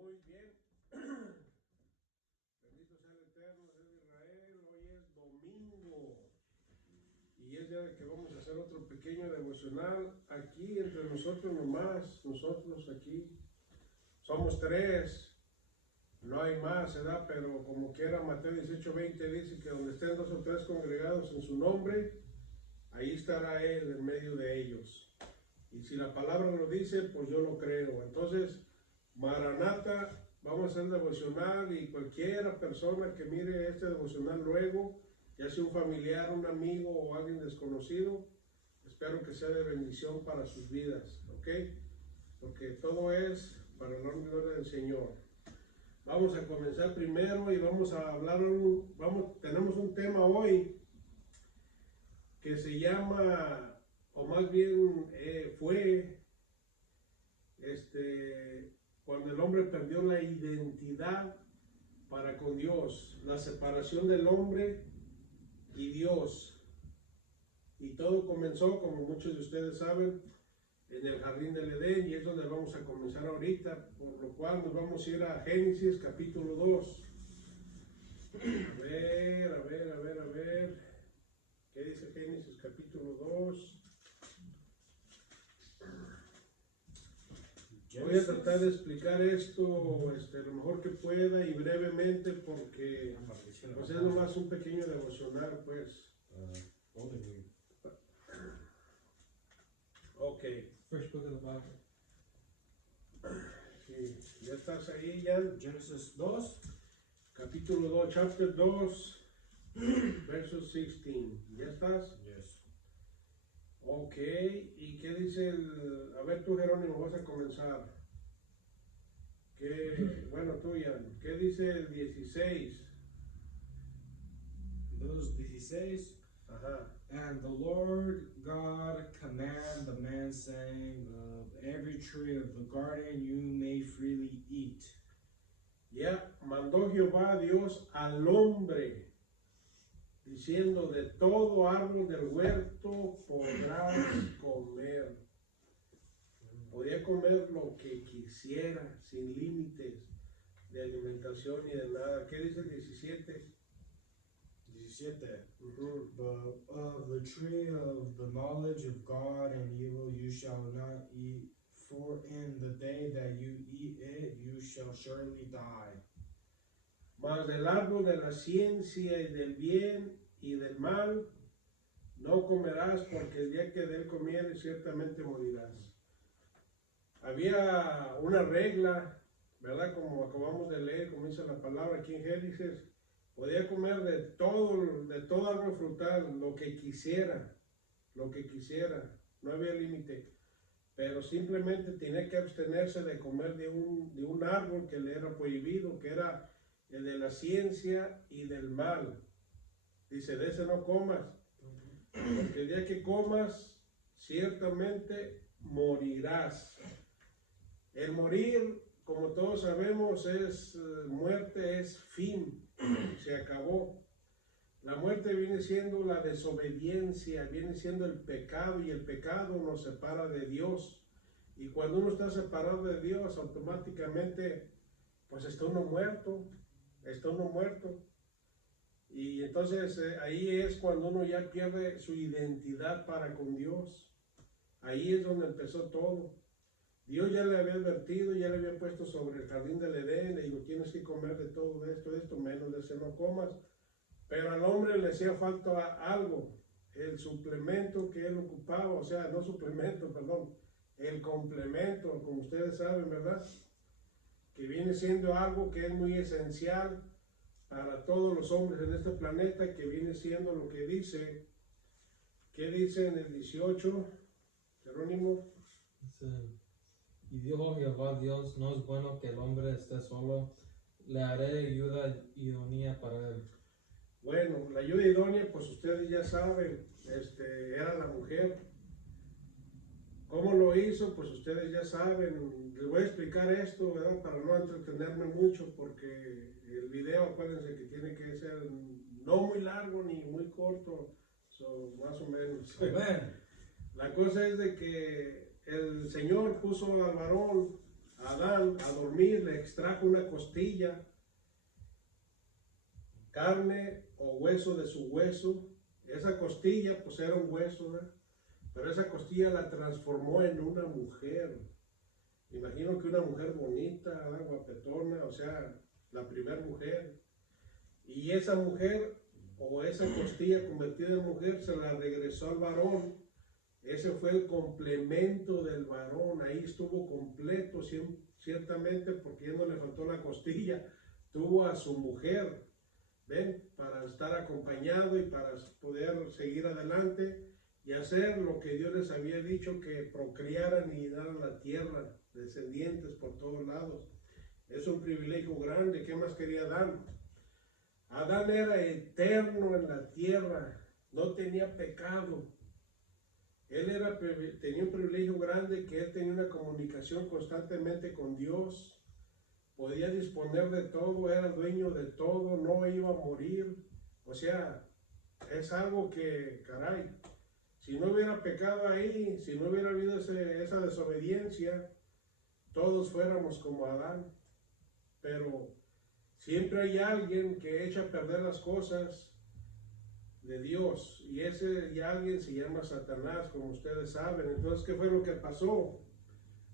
Muy bien. Bendito sea el Eterno, Dios de Israel. Hoy es domingo y es día de que vamos a hacer otro pequeño devocional aquí entre nosotros nomás. Nosotros aquí somos tres, no hay más, ¿verdad? Pero como quiera, Mateo 18:20 dice que donde estén dos o tres congregados en su nombre, ahí estará Él en medio de ellos. Y si la palabra lo dice, pues yo lo creo. Entonces, Maranata, vamos a hacer devocional y cualquiera persona que mire este devocional luego, ya sea un familiar, un amigo o alguien desconocido, espero que sea de bendición para sus vidas, ¿ok? Porque todo es para la gloria del Señor. Vamos a comenzar primero y vamos a hablar, tenemos un tema hoy que se llama, o más bien fue, cuando el hombre perdió la identidad para con Dios, la separación del hombre y Dios. Y todo comenzó, como muchos de ustedes saben, en el jardín del Edén, y es donde vamos a comenzar ahorita, por lo cual nos vamos a ir a Génesis capítulo 2. A ver. ¿Qué dice Génesis capítulo 2? Voy a tratar de explicar esto lo mejor que pueda y brevemente porque pues, es nomás un pequeño devocional, pues. Ok. First book of the Bible. Sí, ya estás ahí, ya. Genesis 2. Capítulo 2, chapter 2, versos 16. ¿Ya estás? Yes. Ok, ¿y qué dice el... A ver tú, Jerónimo, vas a comenzar. Bueno, tú, Jan, ¿qué dice el 16? 2:16. Ajá. And the Lord God commanded the man, saying, of every tree of the garden you may freely eat. Ya mandó Jehová Dios al hombre, diciendo, de todo árbol del huerto podrás comer. Podía comer lo que quisiera, sin límites de alimentación ni de nada. ¿Qué dice el 17? 17. But of the tree of the knowledge of God and evil you shall not eat, for in the day that you eat it you shall surely die. Mas del árbol de la ciencia y del bien y del mal no comerás, porque el día que de él comieres ciertamente morirás. Había una regla, ¿verdad? Como acabamos de leer, como dice la palabra aquí en Génesis, podía comer de todo árbol frutal, lo que quisiera, no había límite, pero simplemente tenía que abstenerse de comer de un árbol que le era prohibido, que era el de la ciencia y del mal. Dice, de ese no comas, porque el día que comas, ciertamente morirás. El morir, como todos sabemos, muerte, es fin, se acabó. La muerte viene siendo la desobediencia, viene siendo el pecado, y el pecado nos separa de Dios. Y cuando uno está separado de Dios, automáticamente, pues está uno muerto. Y entonces ahí es cuando uno ya pierde su identidad para con Dios. Ahí es donde empezó todo. Dios ya le había advertido, ya le había puesto sobre el jardín del Edén, le digo, tienes que comer de todo esto, menos de ese no comas. Pero al hombre le hacía falta algo, el suplemento que él ocupaba, o sea, no suplemento, perdón, el complemento, como ustedes saben, ¿verdad? Que viene siendo algo que es muy esencial para todos los hombres en este planeta, que viene siendo lo que dice, ¿qué dice en el 18, Jerónimo? Y dijo Jehová Dios, no es bueno que el hombre esté solo, le haré ayuda idónea para él. Bueno, la ayuda idónea, pues ustedes ya saben, era la mujer. ¿Cómo lo hizo? Pues ustedes ya saben. Les voy a explicar esto, ¿verdad? Para no entretenerme mucho, porque el video, acuérdense que tiene que ser no muy largo ni muy corto, más o menos. Amen. La cosa es de que el Señor puso al varón a Adán a dormir, le extrajo una costilla, carne o hueso de su hueso. Esa costilla pues era un hueso, ¿verdad? Pero esa costilla la transformó en una mujer. Imagino que una mujer bonita, ¿verdad? Guapetona, o sea, la primera mujer. Y esa mujer o esa costilla convertida en mujer se la regresó al varón. Ese fue el complemento del varón. Ahí estuvo completo, ciertamente, porque ya no le faltó la costilla. Tuvo a su mujer, ¿ven? Para estar acompañado y para poder seguir adelante y hacer lo que Dios les había dicho, que procrearan y daran la tierra, descendientes por todos lados. Es un privilegio grande. ¿Qué más quería Adán? Adán era eterno en la tierra, no tenía pecado. Él tenía un privilegio grande, que él tenía una comunicación constantemente con Dios. Podía disponer de todo, era dueño de todo, no iba a morir. O sea, es algo que, caray, si no hubiera pecado ahí, si no hubiera habido esa desobediencia, todos fuéramos como Adán. Pero siempre hay alguien que echa a perder las cosas de Dios, y ese alguien se llama Satanás, como ustedes saben. Entonces, ¿qué fue lo que pasó?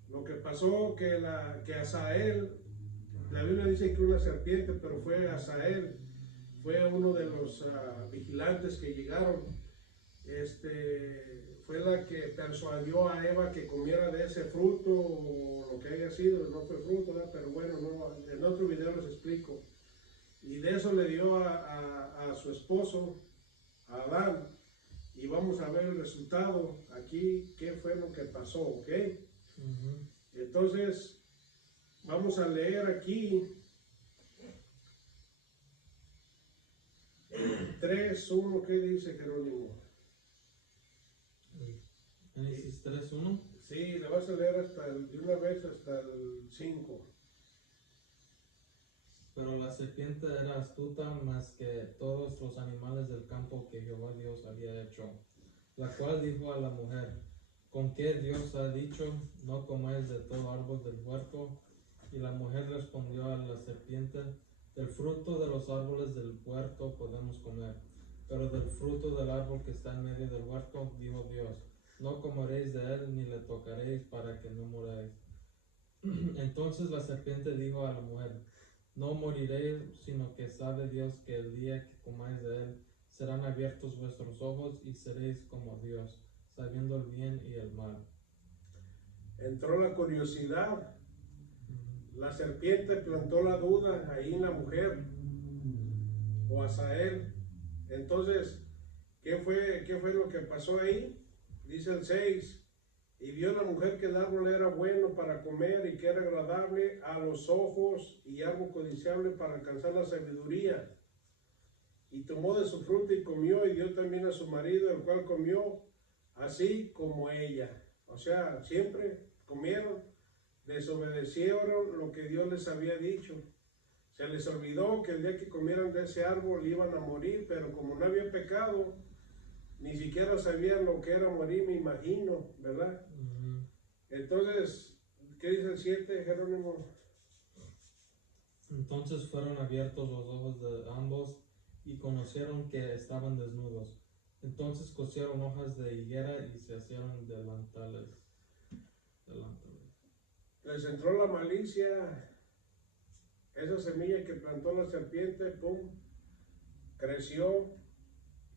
Lo que pasó que Asael, la Biblia dice que una serpiente, pero fue Asael, fue uno de los vigilantes que llegaron. Fue la que persuadió a Eva que comiera de ese fruto, o lo que haya sido. No fue fruto, ¿verdad? Pero bueno, no, en otro video les explico. Y de eso le dio a su esposo, a Adán, y vamos a ver el resultado aquí, qué fue lo que pasó, ¿ok? Entonces, vamos a leer aquí 3:1, ¿qué dice Jerónimo? Génesis 3:1. Sí, le vas a leer de una vez hasta el 5. Pero la serpiente era astuta más que todos los animales del campo que Jehová Dios había hecho, la cual dijo a la mujer: ¿con qué Dios ha dicho, no comáis de todo árbol del huerto? Y la mujer respondió a la serpiente: del fruto de los árboles del huerto podemos comer, pero del fruto del árbol que está en medio del huerto, dijo Dios, no comeréis de él ni le tocaréis, para que no muráis. Entonces la serpiente dijo a la mujer: no moriréis, sino que sabe Dios que el día que comáis de él, serán abiertos vuestros ojos y seréis como Dios, sabiendo el bien y el mal. Entró la curiosidad. La serpiente plantó la duda ahí en la mujer, o Asael. Entonces, ¿qué fue lo que pasó ahí? Dice el 6. Y vio la mujer que el árbol era bueno para comer y que era agradable a los ojos y árbol codiciable para alcanzar la sabiduría. Y tomó de su fruto y comió, y dio también a su marido, el cual comió así como ella. O sea, siempre comieron, desobedecieron lo que Dios les había dicho. Se les olvidó que el día que comieran de ese árbol iban a morir, pero como no había pecado, ni siquiera sabían lo que era morir, me imagino, ¿verdad? Entonces, ¿qué dice el 7, Jerónimo? Entonces fueron abiertos los ojos de ambos y conocieron que estaban desnudos. Entonces cosieron hojas de higuera y se hicieron delantales. Les entró la malicia, esa semilla que plantó la serpiente, pum, creció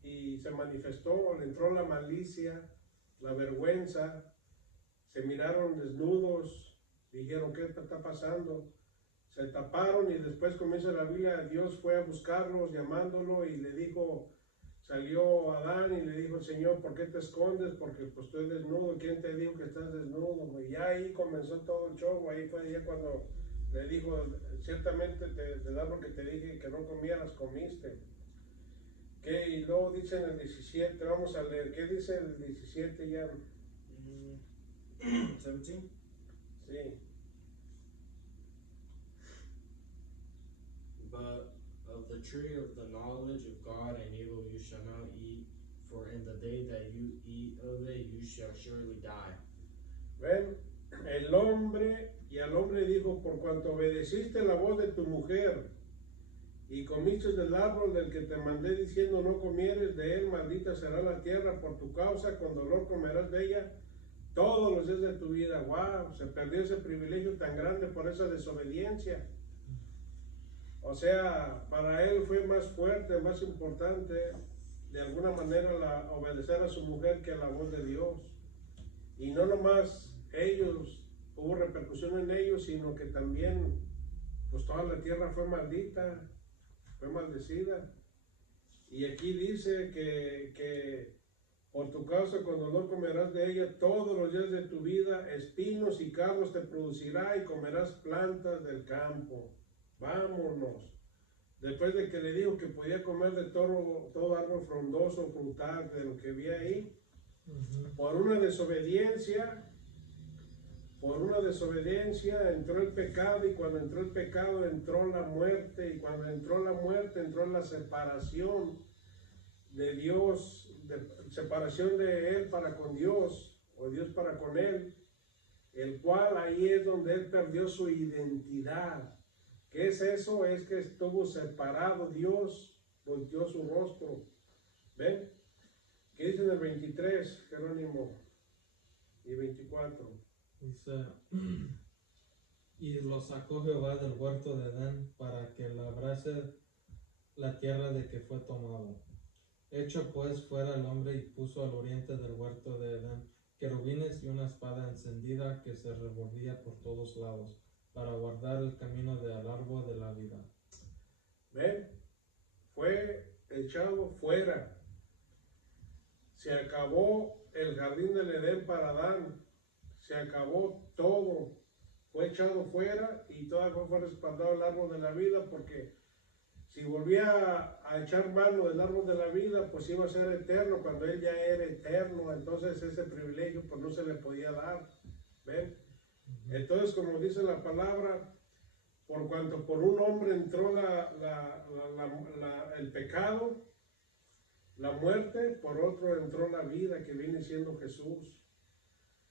y se manifestó, le entró la malicia, la vergüenza, se miraron desnudos, dijeron, ¿qué está pasando? Se taparon, y después comienza la Biblia, Dios fue a buscarlos, llamándolo, y le dijo, salió Adán y le dijo el Señor, ¿por qué te escondes? Porque pues estoy desnudo. ¿Quién te dijo que estás desnudo? Y ya ahí comenzó todo el show. Ahí fue ya cuando le dijo, ciertamente del árbol que te dije que no comieras, comiste. ¿Qué? Y luego dice en el 17, vamos a leer, ¿qué dice el 17 ya? 17? Sí. But of the tree of the knowledge of God and evil you shall not eat, for in the day that you eat of it you shall surely die. Ven, el hombre Y al hombre dijo, por cuanto obedeciste la voz de tu mujer y comiste del árbol del que te mandé diciendo no comieres de él, maldita será la tierra por tu causa, con dolor comerás de ella todos los días de tu vida. Wow, se perdió ese privilegio tan grande por esa desobediencia. O sea, para él fue más fuerte, más importante, de alguna manera, obedecer a su mujer que a la voz de Dios. Y no nomás ellos, hubo repercusión en ellos, sino que también, pues toda la tierra fue maldita, fue maldecida. Y aquí dice que por tu causa con dolor comerás de ella todos los días de tu vida, espinos y cardos te producirá y comerás plantas del campo. Vámonos. Después de que le dijo que podía comer de todo árbol frondoso, frutal, de lo que había ahí, por una desobediencia entró el pecado, y cuando entró el pecado entró la muerte, y cuando entró la muerte entró la separación de Dios, separación de él para con Dios, o Dios para con él, el cual ahí es donde él perdió su identidad. ¿Qué es eso? Es que estuvo separado. Dios volteó su rostro. ¿Ven? ¿Qué dice en el 23, Jerónimo? Y 24. Dice, y lo sacó Jehová del huerto de Edén para que labrase la tierra de que fue tomado. Hecho pues fuera el hombre y puso al oriente del huerto de Edén querubines y una espada encendida que se revolvía por todos lados para guardar el camino del árbol de la vida. ¿Ven? Fue echado fuera. Se acabó el jardín del Edén para Adán. Se acabó todo. Fue echado fuera y todavía fue respaldado el árbol de la vida, porque si volvía a echar mano del árbol de la vida, pues iba a ser eterno cuando él ya era eterno. Entonces ese privilegio pues no se le podía dar. ¿Ven? Entonces, como dice la palabra, por cuanto por un hombre entró el pecado, la muerte, por otro entró la vida, que viene siendo Jesús.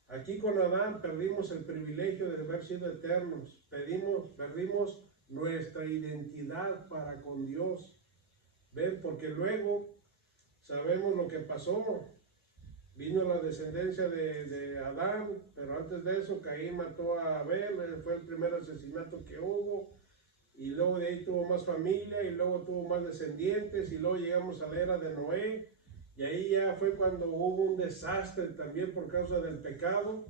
Aquí con Adán perdimos el privilegio de haber sido eternos, perdimos nuestra identidad para con Dios. ¿Ven? Porque luego sabemos lo que pasó. Vino la descendencia de Adán, pero antes de eso Caín mató a Abel, fue el primer asesinato que hubo, y luego de ahí tuvo más familia, y luego tuvo más descendientes, y luego llegamos a la era de Noé, y ahí ya fue cuando hubo un desastre también por causa del pecado,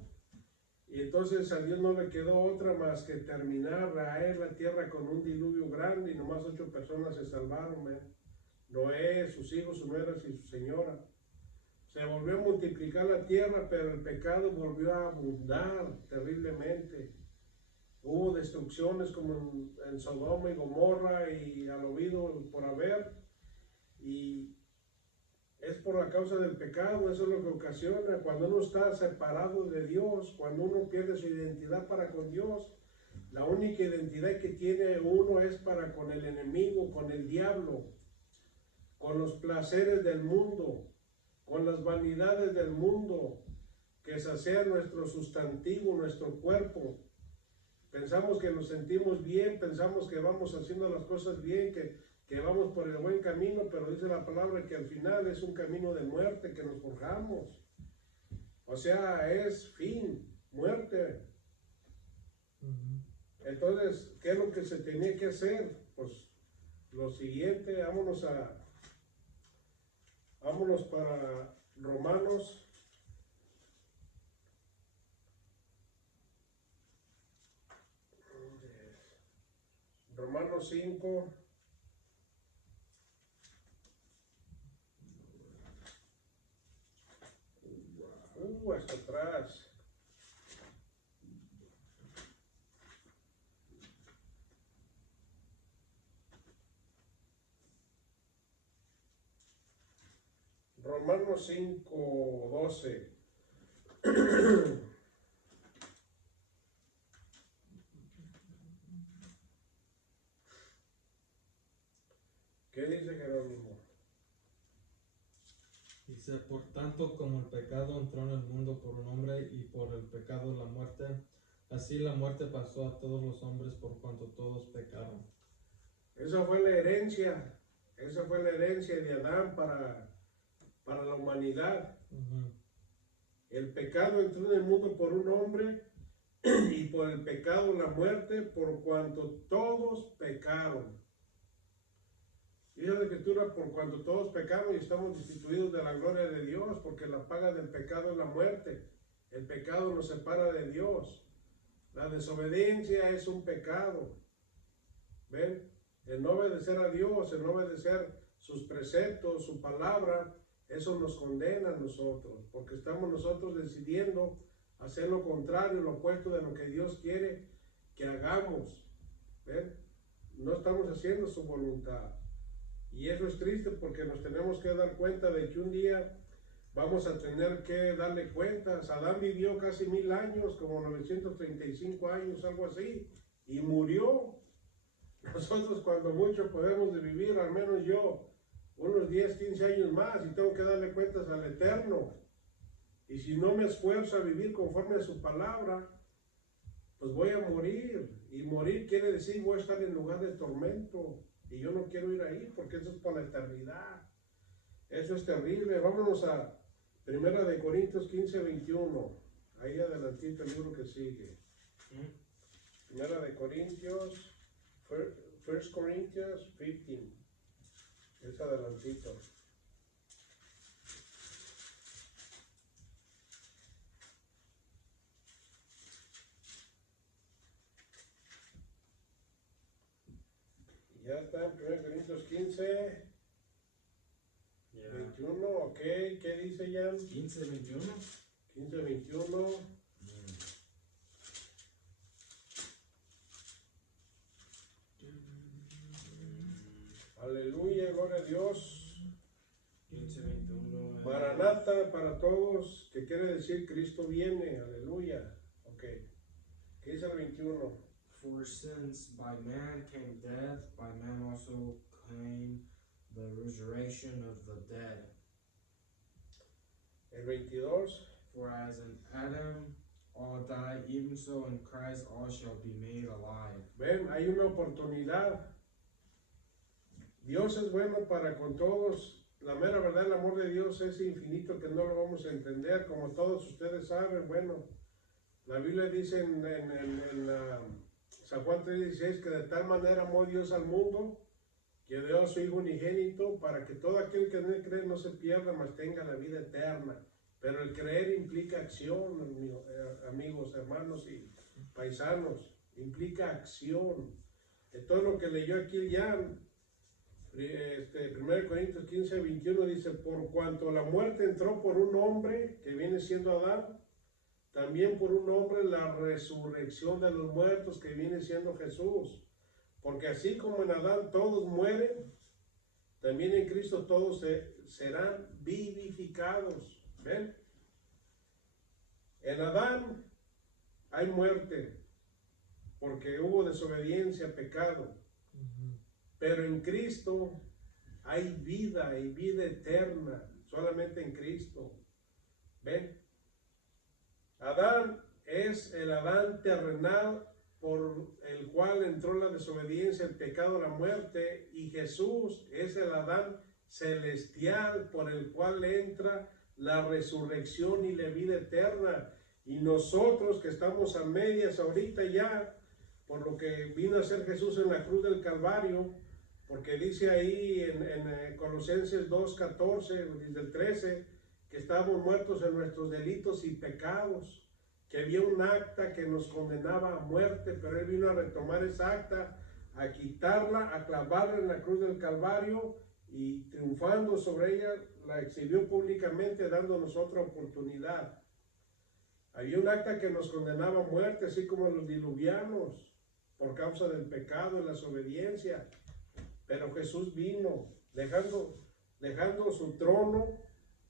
y entonces a Dios no le quedó otra más que terminar, raer la tierra con un diluvio grande, y nomás 8 personas se salvaron, ¿eh? Noé, sus hijos, sus nueras y su señora. Se volvió a multiplicar la tierra, pero el pecado volvió a abundar terriblemente. Hubo destrucciones como en Sodoma y Gomorra y al oído por haber. Y es por la causa del pecado, eso es lo que ocasiona. Cuando uno está separado de Dios, cuando uno pierde su identidad para con Dios, la única identidad que tiene uno es para con el enemigo, con el diablo, con los placeres del mundo, con las vanidades del mundo, que sacian nuestro sustantivo, nuestro cuerpo. Pensamos que nos sentimos bien, pensamos que vamos haciendo las cosas bien, que vamos por el buen camino, pero dice la palabra que al final es un camino de muerte que nos forjamos. O sea, es fin, muerte. Entonces, ¿qué es lo que se tenía que hacer? Pues lo siguiente, vámonos para Romanos. Romanos 5. Hasta atrás. Romanos 5:12. ¿Qué dice Jerónimo? Dice, por tanto, como el pecado entró en el mundo por un hombre y por el pecado la muerte, Así la muerte pasó a todos los hombres por cuanto todos pecaron. Esa fue la herencia de Adán para la humanidad. Ujú. El pecado entró en el mundo por un hombre y por el pecado la muerte por cuanto todos pecaron. Dice la Escritura, por cuanto todos pecamos y estamos destituidos de la gloria de Dios, porque la paga del pecado es la muerte. El pecado nos separa de Dios. La desobediencia es un pecado. ¿Ven? El no obedecer a Dios, el no obedecer sus preceptos, su palabra, eso nos condena a nosotros, porque estamos nosotros decidiendo hacer lo contrario, lo opuesto de lo que Dios quiere que hagamos. ¿Ven? No estamos haciendo su voluntad. Y eso es triste porque nos tenemos que dar cuenta de que un día vamos a tener que darle cuentas. Adán vivió casi 1000 años, como 935 años, algo así, y murió. Nosotros cuando mucho podemos vivir, al menos yo, unos 10, 15 años más y tengo que darle cuentas al Eterno. Y si no me esfuerzo a vivir conforme a su palabra, pues voy a morir. Y morir quiere decir voy a estar en lugar de tormento. Y yo no quiero ir ahí porque eso es por la eternidad. Eso es terrible. Vámonos a 1 Corintios 15, 21. Ahí adelantito el libro que sigue. 1 Corintios 15. Es adelantito. Ya está, 1 Corintios 15, 21, ok, ¿qué dice Jan? 15, 21. 15, 21. Aleluya, gloria a Dios. 15, 21. Maranata para todos, que quiere decir Cristo viene, aleluya. Ok, ¿qué dice el 21? For since by man came death, by man also came the resurrection of the dead. El 22. For as in Adam all die, even so in Christ all shall be made alive. Ven, hay una oportunidad. Dios es bueno para con todos. La mera verdad, el amor de Dios es infinito que no lo vamos a entender. Como todos ustedes saben, bueno, la Biblia dice en San Juan 3:16 que de tal manera amó Dios al mundo que dio a su Hijo unigénito para que todo aquel que en él cree no se pierda, mas tenga la vida eterna. Pero el creer implica acción, amigos, hermanos y paisanos, implica acción. Entonces lo que leyó aquí Jan, 1 Corintios 15, 21 dice, por cuanto la muerte entró por un hombre, que viene siendo Adán, también por un hombre la resurrección de los muertos, que viene siendo Jesús. Porque así como en Adán todos mueren, también en Cristo todos serán vivificados. ¿Ven? En Adán hay muerte, porque hubo desobediencia, pecado. Pero en Cristo hay vida y vida eterna, solamente en Cristo. ¿Ven? Adán es el Adán terrenal por el cual entró la desobediencia, el pecado, la muerte, y Jesús es el Adán celestial por el cual entra la resurrección y la vida eterna. Y nosotros que estamos a medias ahorita ya, por lo que vino a hacer Jesús en la cruz del Calvario, porque dice ahí en Colosenses 2:14, desde el 13, que estábamos muertos en nuestros delitos y pecados, que había un acta que nos condenaba a muerte, pero Él vino a retomar esa acta, a quitarla, a clavarla en la cruz del Calvario, y triunfando sobre ella, la exhibió públicamente, dándonos otra oportunidad. Había un acta que nos condenaba a muerte, así como los diluvianos, por causa del pecado y la desobediencia. Pero Jesús vino, dejando su trono,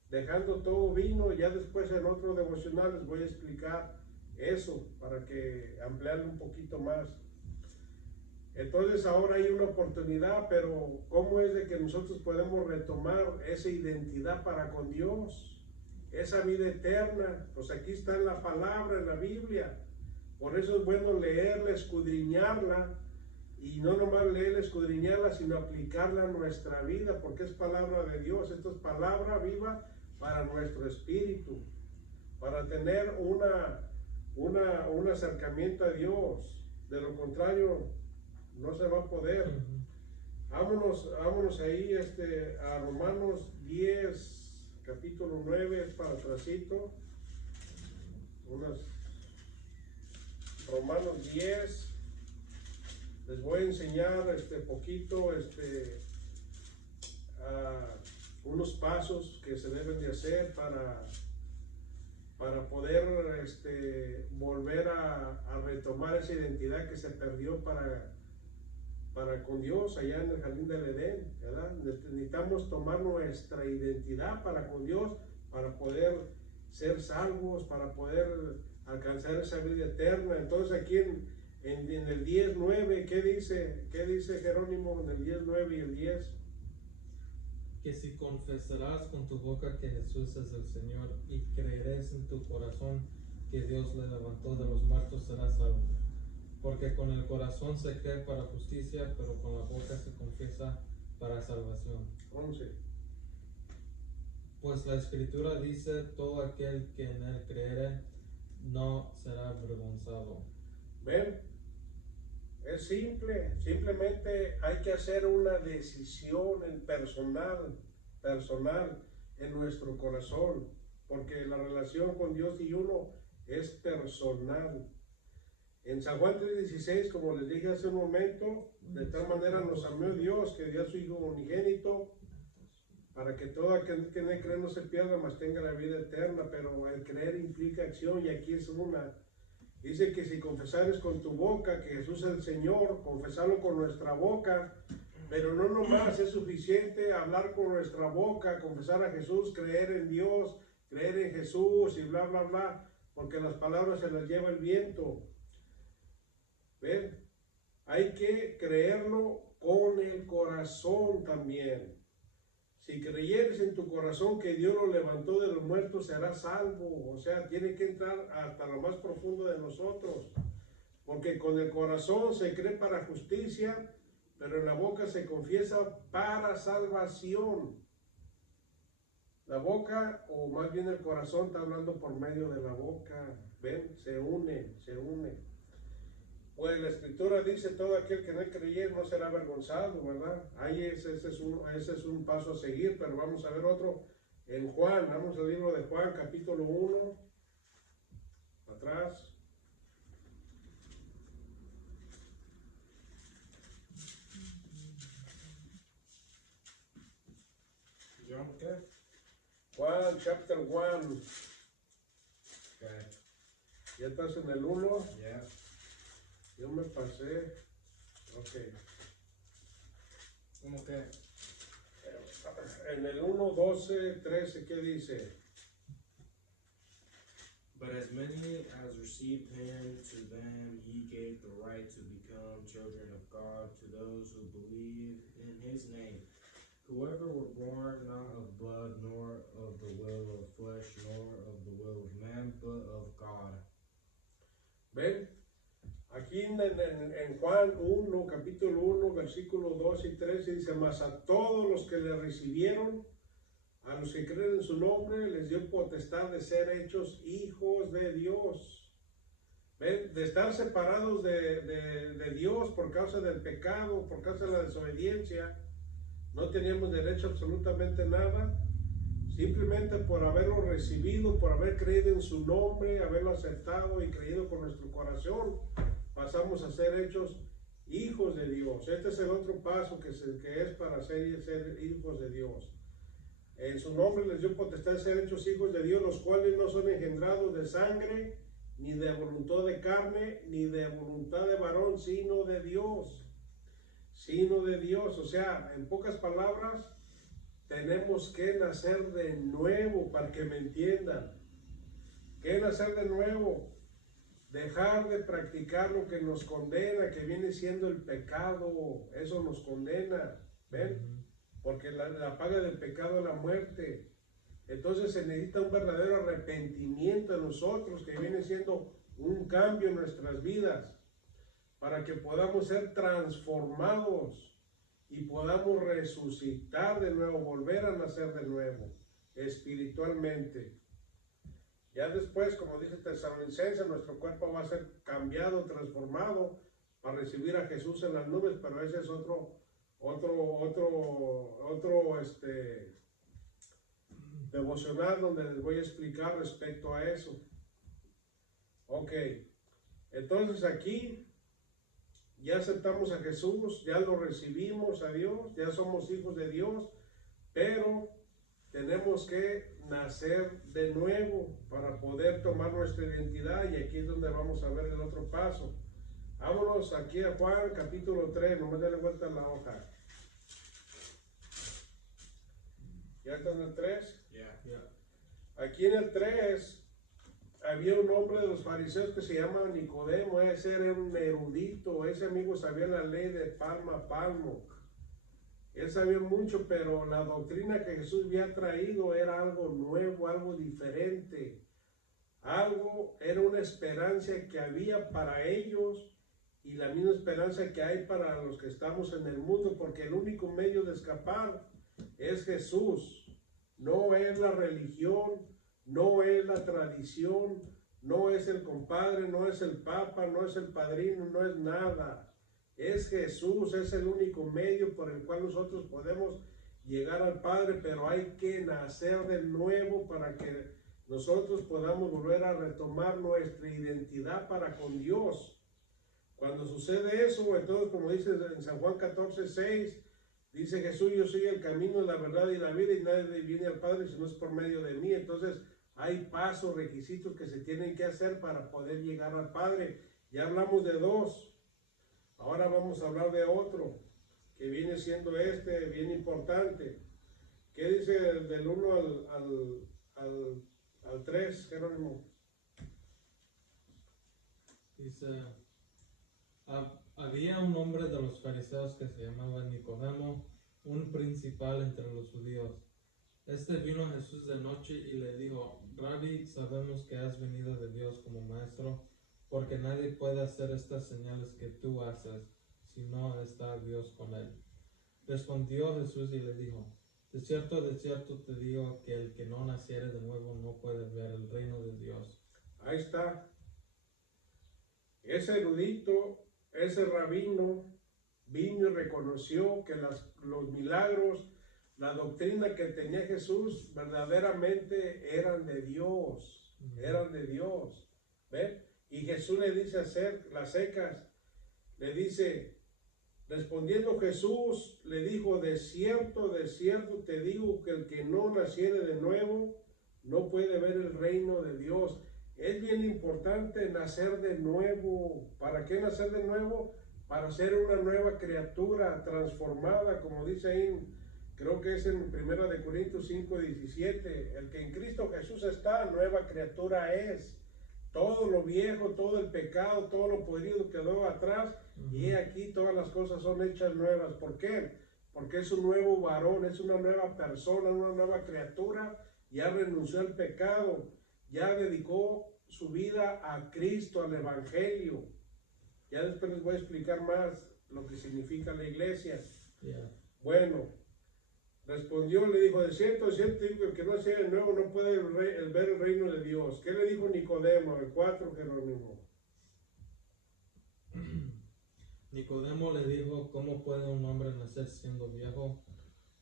dejando todo, vino. Ya después en otro devocional les voy a explicar eso para que ampliarle un poquito más. Entonces ahora hay una oportunidad, pero ¿cómo es de que nosotros podemos retomar esa identidad para con Dios? Esa vida eterna, pues aquí está en la palabra, en la Biblia. Por eso es bueno leerla, escudriñarla, y no nomás leerla, escudriñarla, sino aplicarla a nuestra vida, porque es palabra de Dios. Esto es palabra viva para nuestro espíritu, para tener un acercamiento a Dios. De lo contrario, no se va a poder. Vámonos ahí a Romanos 10, capítulo 9, es para atrásito. Romanos 10. Les voy a enseñar poquito unos pasos que se deben de hacer para poder volver a retomar esa identidad que se perdió para con Dios allá en el jardín del Edén, ¿verdad? Necesitamos tomar nuestra identidad para con Dios, para poder ser salvos, para poder alcanzar esa vida eterna. Entonces aquí en el 10:9, ¿qué dice Jerónimo en el 10:9 y el 10? Que si confesarás con tu boca que Jesús es el Señor y creerás en tu corazón que Dios le levantó de los muertos, serás salvo. Porque con el corazón se cree para justicia, pero con la boca se confiesa para salvación. 11. Pues la Escritura dice, todo aquel que en él creere no será avergonzado. ¿Ven? Es simple, simplemente hay que hacer una decisión personal en nuestro corazón, porque la relación con Dios y uno es personal. En San Juan 3:16, como les dije hace un momento, de tal manera nos amó Dios que dio a su Hijo unigénito, para que todo aquel que en él cree no se pierda, mas tenga la vida eterna. Pero el creer implica acción, y aquí es una. Dice que si confesares con tu boca que Jesús es el Señor, confesarlo con nuestra boca, pero no nomás es suficiente hablar con nuestra boca, confesar a Jesús, creer en Dios, creer en Jesús y bla, bla, bla, porque las palabras se las lleva el viento. ¿Ven? Hay que creerlo con el corazón también. Si creyeres en tu corazón que Dios lo levantó de los muertos, serás salvo. O sea, tiene que entrar hasta lo más profundo de nosotros. Porque con el corazón se cree para justicia, pero en la boca se confiesa para salvación. La boca, o más bien el corazón, está hablando por medio de la boca. ¿Ven? Se une. Pues la Escritura dice, todo aquel que no creyere no será avergonzado, ¿verdad? Ahí ese es un paso a seguir, pero vamos a ver otro en Juan. Vamos al libro de Juan, capítulo 1, atrás. John, ¿qué? Juan, chapter 1. Okay. ¿Ya estás en el 1? Yeah. Yo me pasé. Ok. ¿Cómo que? En el 1, 12, 13, ¿qué dice? But as many as received him, to them he gave the right to become children of God, to those who believe in his name. Whoever were born not of blood, nor of the will of flesh, nor of the will of man, but of God. ¿Ven? Aquí en Juan 1, capítulo 1, versículo 2 y 13 dice, mas a todos los que le recibieron, a los que creen en su nombre, les dio potestad de ser hechos hijos de Dios. ¿Ven? De estar separados de Dios por causa del pecado, por causa de la desobediencia. No teníamos derecho a absolutamente nada. Simplemente por haberlo recibido, por haber creído en su nombre, haberlo aceptado y creído con nuestro corazón, pasamos a ser hechos hijos de Dios. Este es el otro paso que es para ser hijos de Dios. En su nombre les dio potestad de ser hechos hijos de Dios, los cuales no son engendrados de sangre, ni de voluntad de carne, ni de voluntad de varón, sino de Dios. Sino de Dios. O sea, en pocas palabras, tenemos que nacer de nuevo, para que me entiendan. ¿Qué es nacer de nuevo? Dejar de practicar lo que nos condena, que viene siendo el pecado. Eso nos condena. ¿Ven? Porque la paga del pecado es la muerte. Entonces se necesita un verdadero arrepentimiento en nosotros, que viene siendo un cambio en nuestras vidas, para que podamos ser transformados y podamos resucitar de nuevo, volver a nacer de nuevo, espiritualmente. Ya después, como dice Tesalonicenses, nuestro cuerpo va a ser cambiado, transformado, para recibir a Jesús en las nubes, pero ese es otro devocional donde les voy a explicar respecto a eso. Ok, entonces aquí ya aceptamos a Jesús, ya lo recibimos a Dios, ya somos hijos de Dios, pero tenemos que nacer de nuevo para poder tomar nuestra identidad, y aquí es donde vamos a ver el otro paso. Vámonos aquí a Juan capítulo 3, nomás darle vuelta a la hoja. ¿Ya está en el 3? Yeah. Aquí en el 3 había un hombre de los fariseos que se llama Nicodemo. Ese era un erudito, ese amigo sabía la ley de palmo a palmo. Él sabía mucho, pero la doctrina que Jesús había traído era algo nuevo, algo diferente. Era una esperanza que había para ellos y la misma esperanza que hay para los que estamos en el mundo, porque el único medio de escapar es Jesús. No es la religión, no es la tradición, no es el compadre, no es el papa, no es el padrino, no es nada. Es Jesús, es el único medio por el cual nosotros podemos llegar al Padre, pero hay que nacer de nuevo para que nosotros podamos volver a retomar nuestra identidad para con Dios. Cuando sucede eso, entonces, como dice en San Juan 14:6, dice Jesús: yo soy el camino, la verdad y la vida, y nadie viene al Padre si no es por medio de mí. Entonces hay pasos, requisitos que se tienen que hacer para poder llegar al Padre. Ya hablamos de dos, ahora vamos a hablar de otro, que viene siendo bien importante. ¿Qué dice del 1 al 3, Jerónimo? Dice, había un hombre de los fariseos que se llamaba Nicodemo, un principal entre los judíos. Este vino a Jesús de noche y le dijo: Rabí, sabemos que has venido de Dios como maestro, porque nadie puede hacer estas señales que tú haces si no está Dios con él. Respondió Jesús y le dijo: de cierto te digo que el que no naciere de nuevo no puede ver el reino de Dios. Ahí está. Ese erudito, ese rabino, vino y reconoció que los milagros, la doctrina que tenía Jesús, verdaderamente eran de Dios. Eran de Dios. ¿Ven? Y Jesús le dice las secas, le dice, respondiendo Jesús, le dijo: de cierto te digo que el que no naciere de nuevo no puede ver el reino de Dios. Es bien importante nacer de nuevo. ¿Para qué nacer de nuevo? Para ser una nueva criatura transformada, como dice ahí, creo que es en 1 Corintios 5:17, el que en Cristo Jesús está, nueva criatura es. Todo lo viejo, todo el pecado, todo lo podrido quedó atrás, y aquí todas las cosas son hechas nuevas. ¿Por qué? Porque es un nuevo varón, es una nueva persona, una nueva criatura. Ya renunció al pecado, ya dedicó su vida a Cristo, al Evangelio. Ya después les voy a explicar más lo que significa la iglesia. Bueno, respondió, le dijo: de cierto digo que el que no sea de nuevo no puede ver el reino de Dios. ¿Qué le dijo Nicodemo? El 4, Jerónimo. Nicodemo le dijo: ¿cómo puede un hombre nacer siendo viejo?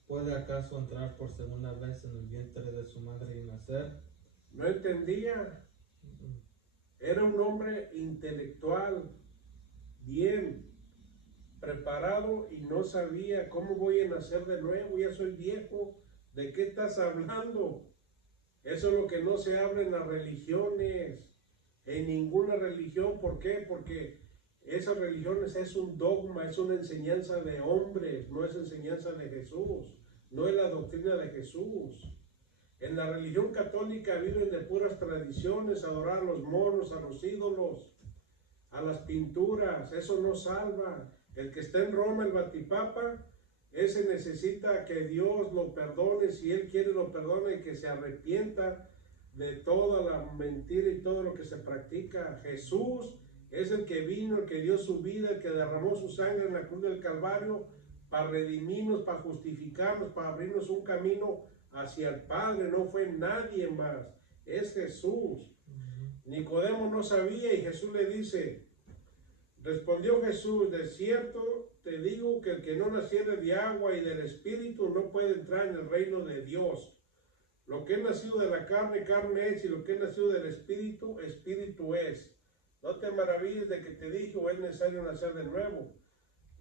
¿Puede acaso entrar por segunda vez en el vientre de su madre y nacer? No entendía. Era un hombre intelectual, bien preparado, y no sabía: ¿cómo voy a nacer de nuevo? Ya soy viejo. ¿De qué estás hablando? Eso es lo que no se habla en las religiones, en ninguna religión. ¿Por qué? Porque esas religiones es un dogma, es una enseñanza de hombres, no es enseñanza de Jesús, no es la doctrina de Jesús. En la religión católica viven de puras tradiciones, adorar a los monos, a los ídolos, a las pinturas. Eso no salva. El que está en Roma, el Batipapa, ese necesita que Dios lo perdone. Si él quiere, lo perdone, y que se arrepienta de toda la mentira y todo lo que se practica. Jesús es el que vino, el que dio su vida, el que derramó su sangre en la cruz del Calvario para redimirnos, para justificarnos, para abrirnos un camino hacia el Padre. No fue nadie más, es Jesús. Nicodemo no sabía y Jesús le dice, respondió Jesús, de cierto te digo que el que no naciere de agua y del Espíritu no puede entrar en el reino de Dios. Lo que es nacido de la carne, carne es, y lo que es nacido del Espíritu, Espíritu es. No te maravilles de que te dije, o es necesario nacer de nuevo.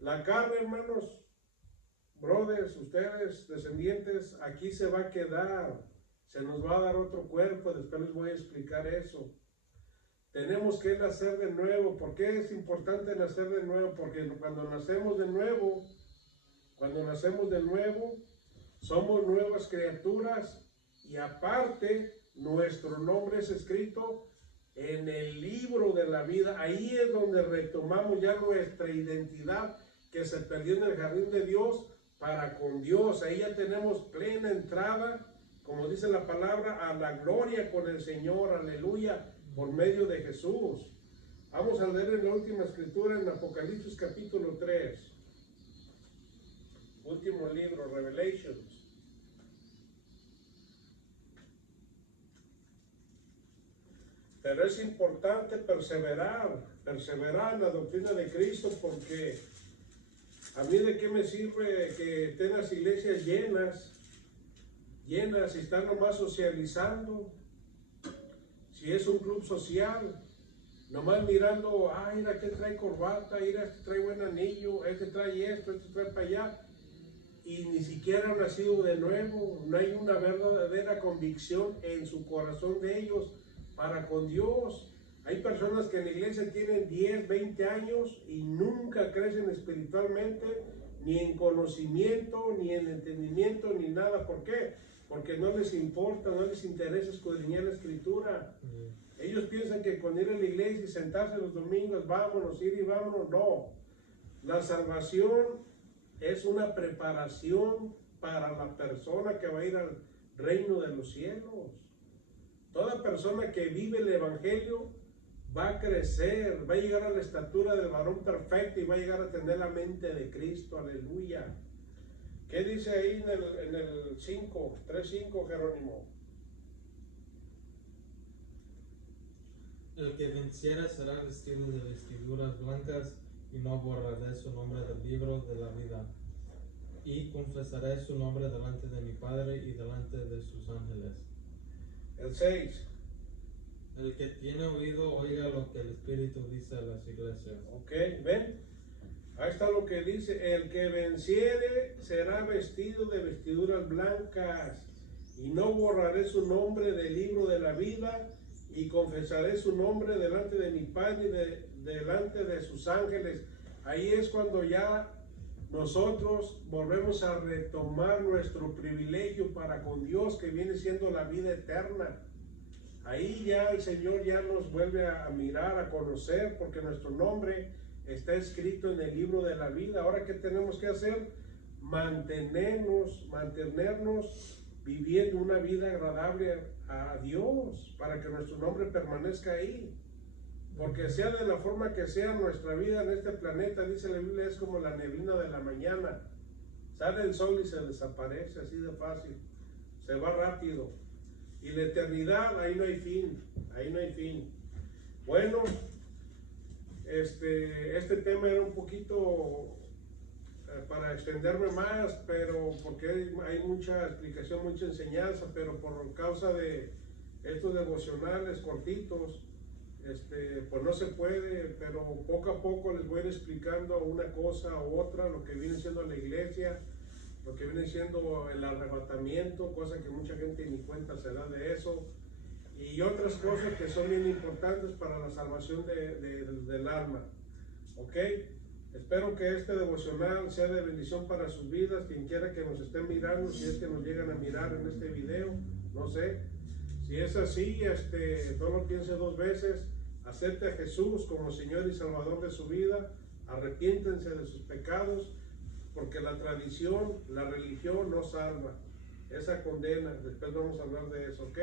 La carne, hermanos, brothers, ustedes, descendientes, aquí se va a quedar. Se nos va a dar otro cuerpo, después les voy a explicar eso. Tenemos que nacer de nuevo. ¿Por qué es importante nacer de nuevo? Porque cuando nacemos de nuevo, somos nuevas criaturas. Y aparte, nuestro nombre es escrito en el libro de la vida. Ahí es donde retomamos ya nuestra identidad que se perdió en el jardín de Dios para con Dios. Ahí ya tenemos plena entrada, como dice la palabra, a la gloria con el Señor. Aleluya, por medio de Jesús. Vamos a leer en la última escritura en Apocalipsis capítulo 3. Último libro, Revelations. Pero es importante perseverar en la doctrina de Cristo, porque a mí de qué me sirve que tengas iglesias llenas y están nomás socializando, si es un club social, nomás mirando, mira que trae corbata, mira este trae buen anillo, este trae esto, este trae para allá, y ni siquiera han nacido de nuevo. No hay una verdadera convicción en su corazón de ellos para con Dios. Hay personas que en la iglesia tienen 10, 20 años y nunca crecen espiritualmente, ni en conocimiento, ni en entendimiento, ni nada. ¿Por qué? Porque no les importa, no les interesa escudriñar la escritura. Ellos piensan que con ir a la iglesia y sentarse los domingos, vámonos, ir y vámonos. No. La salvación es una preparación para la persona que va a ir al reino de los cielos. Toda persona que vive el Evangelio va a crecer, va a llegar a la estatura del varón perfecto y va a llegar a tener la mente de Cristo. Aleluya. ¿Qué dice ahí en el 5, 3:5, Jerónimo? El que venciera será vestido de vestiduras blancas y no borraré su nombre del libro de la vida. Y confesaré su nombre delante de mi Padre y delante de sus ángeles. El 6. El que tiene oído, oiga lo que el Espíritu dice a las iglesias. Ok, ven. Ahí está lo que dice. El que venciere será vestido de vestiduras blancas. Y no borraré su nombre del libro de la vida. Y confesaré su nombre delante de mi Padre y delante de sus ángeles. Ahí es cuando ya nosotros volvemos a retomar nuestro privilegio para con Dios, que viene siendo la vida eterna. Ahí ya el Señor ya nos vuelve a mirar, a conocer, porque nuestro nombre está escrito en el libro de la vida. Ahora, ¿qué tenemos que hacer? Mantenernos viviendo una vida agradable a Dios, para que nuestro nombre permanezca ahí. Porque sea de la forma que sea, nuestra vida en este planeta, dice la Biblia, es como la neblina de la mañana. Sale el sol y se desaparece, así de fácil. Se va rápido. Y la eternidad, ahí no hay fin. Ahí no hay fin. Bueno, este tema era un poquito para extenderme más, pero porque hay mucha explicación, mucha enseñanza, pero por causa de estos devocionales cortitos, pues no se puede, pero poco a poco les voy a ir explicando una cosa u otra, lo que viene siendo la iglesia, lo que viene siendo el arrebatamiento, cosa que mucha gente ni cuenta se da de eso, y otras cosas que son bien importantes para la salvación del alma. ¿Ok? Espero que este devocional sea de bendición para sus vidas. Quien quiera que nos esté mirando, si es que nos llegan a mirar en este video, no sé. Si es así, no lo piense dos veces. Acepte a Jesús como Señor y Salvador de su vida. Arrepiéntense de sus pecados, porque la tradición, la religión no salva. Esa condena. Después vamos a hablar de eso, ¿ok?